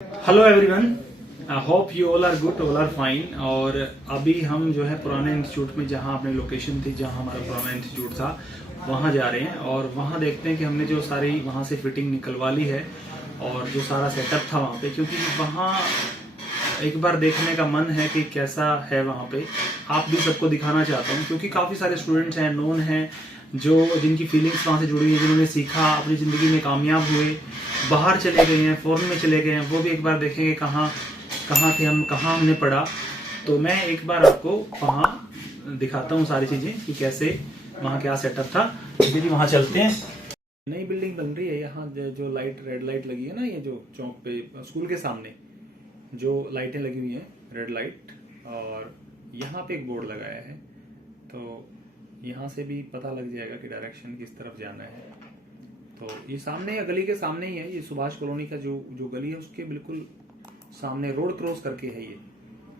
Hello everyone, hope you all are good, all are fine. और अभी हम जो है पुराने इंस्टीट्यूट में, जहां अपनी लोकेशन थी, जहां हमारा पुराना इंस्टीट्यूट था, वहां जा रहे हैं। और वहां देखते हैं कि हमने जो सारी वहां से फिटिंग निकलवा ली है और जो सारा सेटअप था वहां पे, क्योंकि वहां एक बार देखने का मन है कि कैसा है वहां पे। आप भी सबको दिखाना चाहता हूँ, क्योंकि काफ़ी सारे स्टूडेंट्स हैं, नोन हैं, जो जिनकी फीलिंग्स वहाँ से जुड़ी है, जिन्होंने सीखा, अपनी ज़िंदगी में कामयाब हुए, बाहर चले गए हैं, फॉरेन में चले गए हैं, वो भी एक बार देखेंगे कहाँ कहाँ थे हम, कहाँ हमने पढ़ा। तो मैं एक बार आपको वहाँ दिखाता हूँ सारी चीज़ें कि कैसे वहाँ क्या सेटअप था। दीदी वहाँ चलते हैं। नई बिल्डिंग बन रही है यहाँ, जो लाइट, रेड लाइट लगी है ना, ये जो चौक पे स्कूल के सामने जो लाइटें लगी हुई हैं, रेड लाइट, और यहाँ पे एक बोर्ड लगाया है। तो यहाँ से भी पता लग जाएगा कि डायरेक्शन किस तरफ जाना है। तो ये सामने, गली के सामने ही है, ये सुभाष कॉलोनी का जो गली है उसके बिल्कुल सामने, रोड क्रॉस करके है ये।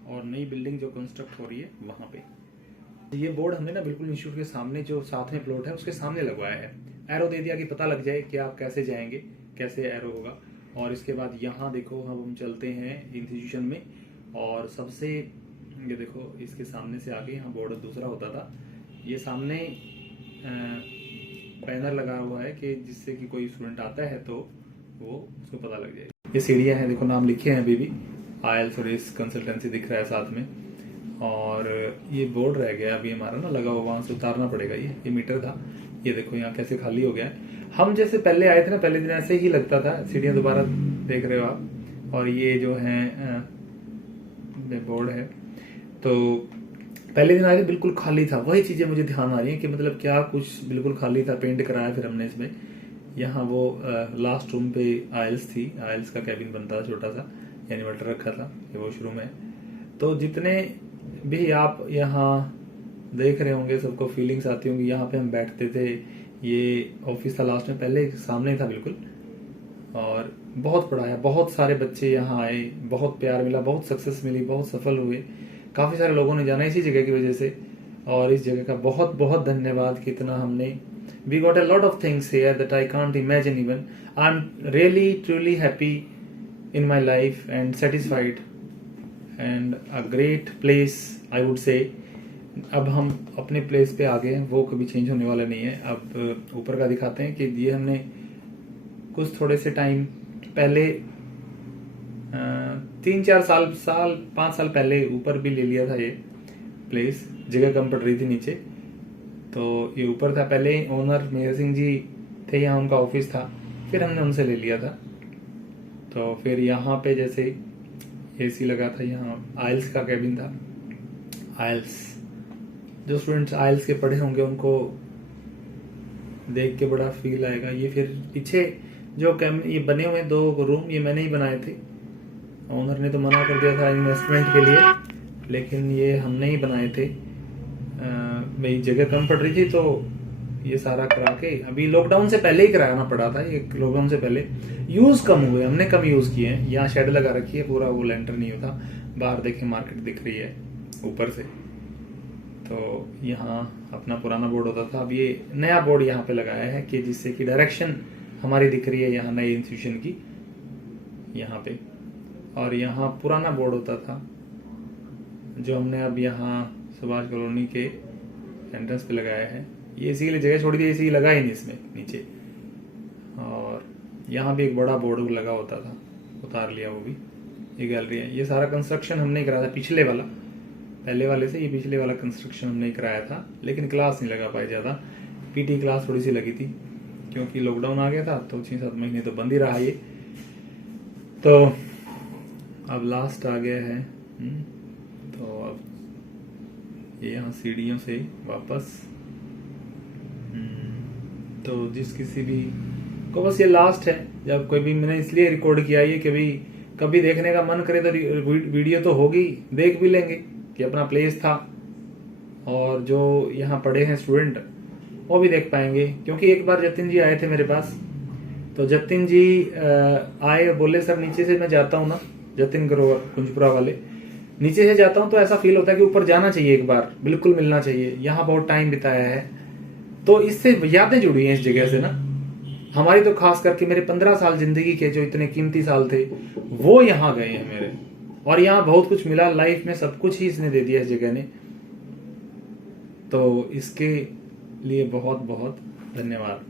और नई बिल्डिंग जो कंस्ट्रक्ट हो रही है वहाँ पे ये बोर्ड हमने ना बिल्कुल इंस्टीट्यूट के सामने, जो साथ में प्लॉट है उसके सामने लगवाया है। एरो दे दिया कि पता लग जाए कि आप कैसे जाएंगे, कैसे एरो होगा। और इसके बाद यहाँ देखो, हम चलते हैं इंस्टीट्यूशन में, और सबसे ये देखो, इसके सामने से आगे यहाँ बोर्ड दूसरा होता था। ये सामने बैनर लगा हुआ है कि जिससे कि कोई स्टूडेंट आता है तो वो उसको पता लग जाए। ये सीढ़ियाँ हैं, देखो नाम लिखे हैं अभी भी, आईएलटीएस और इस कंसल्टेंसी दिख रहा है साथ में। और ये बोर्ड रह गया अभी हमारा ना लगा हुआ, वहाँ से उतारना पड़ेगा। ये मीटर था, ये देखो यहाँ कैसे खाली हो गया है। हम जैसे पहले आए थे ना, पहले दिन ऐसे ही लगता था। सीढ़ियाँ दोबारा देख रहे हो आप, और ये जो है बोर्ड है। तो पहले दिन आए थे बिल्कुल खाली था। वही चीजें मुझे ध्यान आ रही हैं कि मतलब क्या कुछ बिल्कुल खाली था, पेंट कराया फिर हमने इसमें। यहाँ वो लास्ट रूम पे आइल्स थी, आइल्स का कैबिन बनता था छोटा सा, इन्वर्टर रखा था, ये वॉशरूम है। तो जितने भी आप यहाँ देख रहे होंगे, सबको फीलिंग्स आती होंगी। यहाँ पे हम बैठते थे, ये ऑफिस था लास्ट में, पहले सामने था बिल्कुल। और बहुत पढ़ाया, बहुत सारे बच्चे यहाँ आए, बहुत प्यार मिला, बहुत सक्सेस मिली, बहुत सफल हुए। काफ़ी सारे लोगों ने जाना इसी जगह की वजह से। और इस जगह का बहुत बहुत धन्यवाद। कितना हमने, we got a lot of things here that I can't imagine even. I am really truly happy in my life and satisfied and a great place, I would say. अब हम अपने प्लेस पे आ गए हैं, वो कभी चेंज होने वाला नहीं है। अब ऊपर का दिखाते हैं कि ये हमने कुछ थोड़े से टाइम पहले 3-4 साल 5 साल पहले ऊपर भी ले लिया था ये प्लेस। जगह कम पड़ रही थी नीचे, तो ये ऊपर था। पहले ओनर मेहर सिंह जी थे, यहाँ उनका ऑफिस था, फिर हमने उनसे ले लिया था। तो फिर यहाँ पे जैसे एसी लगा था, यहाँ आइल्स का कैबिन था। आइल्स, जो स्टूडेंट्स आइल्स के पढ़े होंगे उनको देख के बड़ा फील आएगा। ये फिर पीछे जो ये बने हुए 2 रूम, ये मैंने ही बनाए थे। ओनर ने तो मना कर दिया था इन्वेस्टमेंट के लिए, लेकिन ये हमने ही बनाए थे। मेरी जगह कम पड़ रही थी, तो ये सारा करा के, अभी लॉकडाउन से पहले ही कराना पड़ा था। ये लॉकडाउन से पहले यूज कम हुए, हमने कम यूज किए हैं। यहाँ शेड लगा रखी है, पूरा वो लेंटर नहीं होता। बाहर देखे मार्केट दिख रही है ऊपर से। तो यहाँ अपना पुराना बोर्ड होता था, अब ये नया बोर्ड यहाँ पे लगाया है कि जिससे कि डायरेक्शन हमारी दिख रही है यहाँ नई इंस्टीट्यूशन की, यहाँ पे। और यहाँ पुराना बोर्ड होता था जो हमने अब यहाँ सुभाष कॉलोनी के एंट्रेंस पे लगाया है। ये इसीलिए जगह छोड़ी थी, इसी लगा ही नहीं इसमें नीचे। और यहाँ भी एक बड़ा बोर्ड लगा होता था, उतार लिया वो भी। ये गैलरी है, ये सारा कंस्ट्रक्शन हमने कराया था, पिछले वाला, पहले वाले से ये पिछले वाला कंस्ट्रक्शन हमने कराया था। लेकिन क्लास नहीं लगा पाई ज़्यादा, पीटी क्लास थोड़ी सी लगी थी, क्योंकि लॉकडाउन आ गया था। तो 6-7 महीने तो बंद ही रहा ये। तो अब लास्ट आ गया है। तो अब ये यहाँ सीढ़ियों से वापस, तो जिस किसी भी को बस ये लास्ट है। जब कोई भी, मैंने इसलिए रिकॉर्ड किया ये कि कभी देखने का मन करे तो वीडियो तो होगी, देख भी लेंगे कि अपना प्लेस था। और जो यहाँ पढ़े हैं स्टूडेंट, वो भी देख पाएंगे। क्योंकि एक बार जतिन जी आए थे मेरे पास, तो जतिन जी आए, बोले सर नीचे से मैं जाता हूँ ना, जतिन ग्रोवर कुंजपुरा वाले, नीचे से जाता हूँ तो ऐसा फील होता है कि ऊपर जाना चाहिए, एक बार बिल्कुल मिलना चाहिए। यहाँ बहुत टाइम बिताया है, तो इससे यादें जुड़ी हैं इस जगह से ना। हमारी तो खास करके मेरे 15 साल जिंदगी के जो इतने कीमती साल थे वो यहाँ गए हैं मेरे। और यहाँ बहुत कुछ मिला लाइफ में, सब कुछ ही इसने दे दिया इस जगह ने। तो इसके लिए बहुत बहुत धन्यवाद।